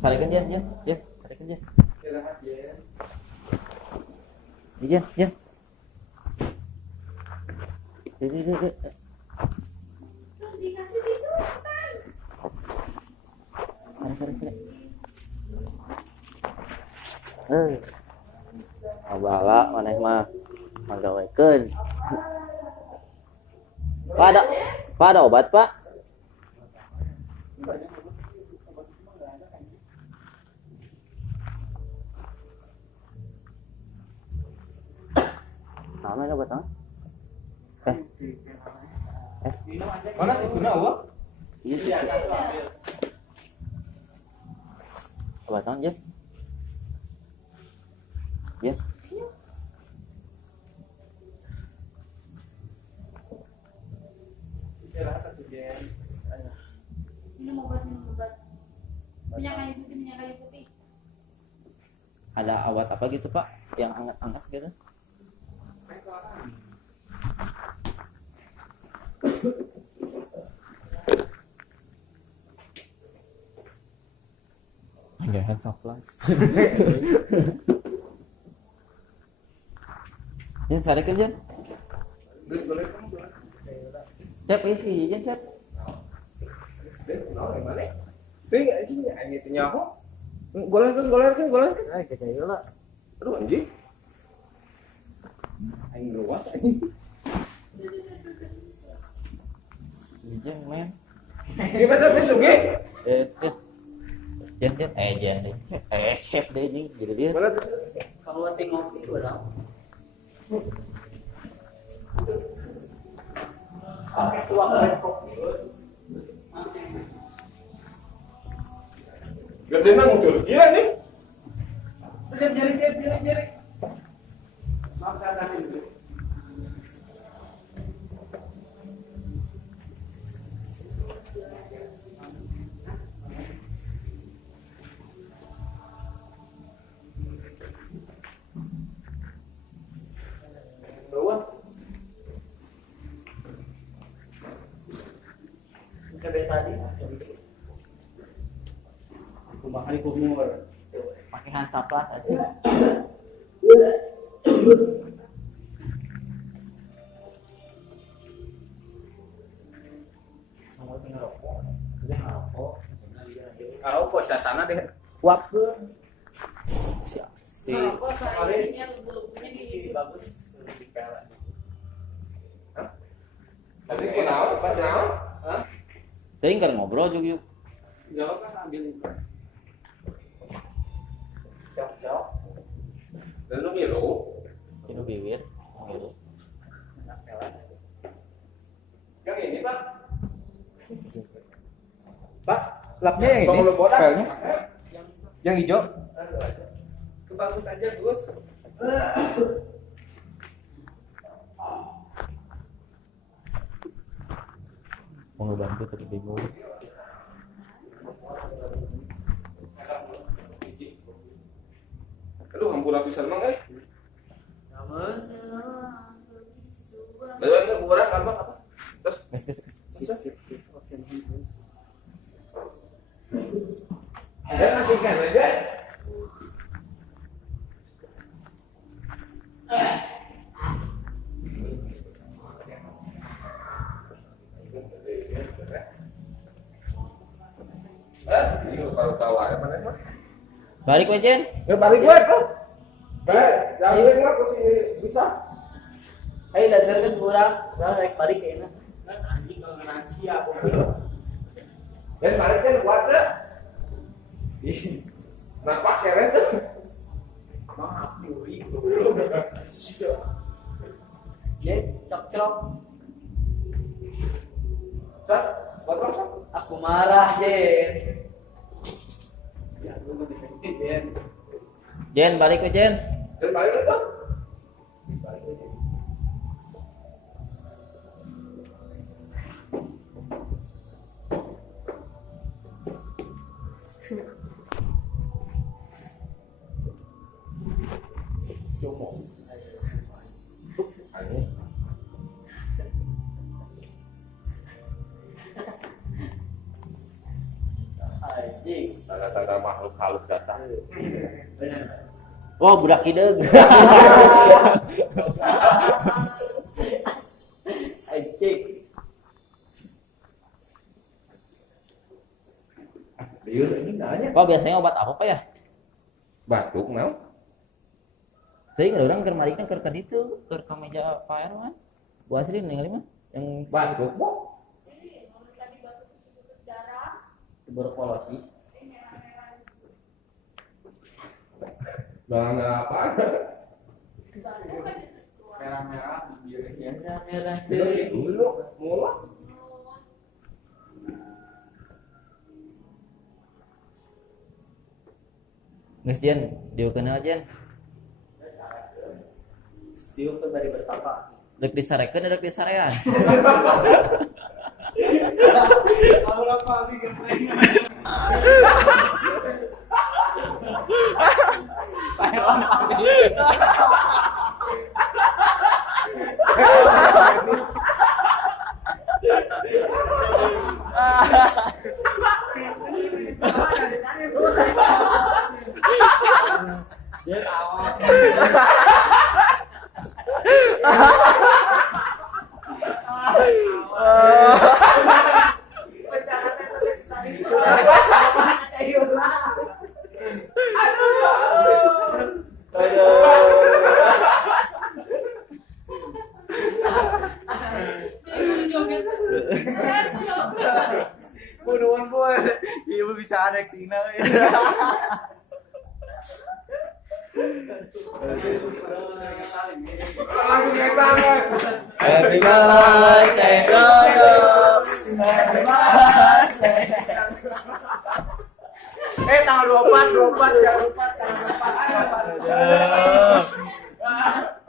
Sarekeun Jen, sarekeun Jen. Jen. Di. Dikasih tisu. Sare. Abala maneh mah ngagawekeun. Pak ada obat, Pak? Nama obat apa? Mana tisunya Allah? Iya. Obat apa, Jen? Jen. Minum obat. Minyak kayu putih. Ada obat apa gitu, Pak? Yang hangat-hangat gitu? Enggak hand supplies. Jen, sarekeun Jen. Terus boleh kamu boleh. Cep isi Jen, Cep. Nó mana? Ting ini hanya itu nyaho. Goler. Ay, kaya heula. Aduh anjing. Aing luas anjing. Jen, men. Gimana tisu ge? Jen. Cep deh anjing, gitu dia. Mana tisu? Kalau tengok itu lah. Pakai tuang repot. Gede nang muncul. Iya nih. Jari. Makanan itu. Bawa. Kayak tadi. Kumaha di kumur. Pakai hand saplas aja. Mau tinggal rokok. Udah ngerokok. Kalau kok sasana deh. Wap. Si Kok saya ini bulu-bulunya di bagus lebih kalah. Hah? Tadi kenal? Pas kenal? Hah? teuing kan ngobrol yuk. Jawab kan ambil itu. Cok. Dan lu milu? Ini bibir. Ngilu. Yang ini, Pak. Pak, lapnya yang ini, Kalau bodas, filenya, yang hijau. Kebagus aja, Gus. Mau ngebantu tapi bingung. Aduh, hampura pisan mang Lalu kurang apa? Terus Kes. kasihkan aja. Ini kalau tahu ada mana mah? Balik we Jen. Balik gue tuh. Jangan mah masih bisa. Ayo ladarkeun kurang. Rek balik kayaknya. Anjing kalau nganci aku. Dan balik kan kuat deh. Nampak keren tuh. Maaf nyuri. Jen, cok. Cak, potong cak. Aku marah Jen. Ya, lu lebih Ben. Jen balik we Jen. Dan balik itu. Anjing. Tanda-tanda makhluk halus datang. Oh, budak hideung. Anjing. Liur ini nanya. Kok biasanya obat apa Pak ya? Batuk naon? Teuing ada urang keur marikna keur ka ditu, keur ka meja Pak Erwan. Bu Asri ningali mah yang Batuk kok. Ini kalau tadi batu tersebut darah, tuberkulosis. ini merah-merah itu. Bangga apa? Bukan itu. Merah-merah bibirnya merah. Dulu mulai. Geus Jen, dieukeun aja Jen. Setiap kan dari bertapa. Dek disarekeun dek disarean. Tahu apa lagi Pak Erwan pamit. Dia awal. Jadi udah joget. Keren tuh. Bunuhan gue. Ibu bisa ada tina. Happy birthday to you. Happy birthday. Tanggal 24 jangan lupa tanggal 24.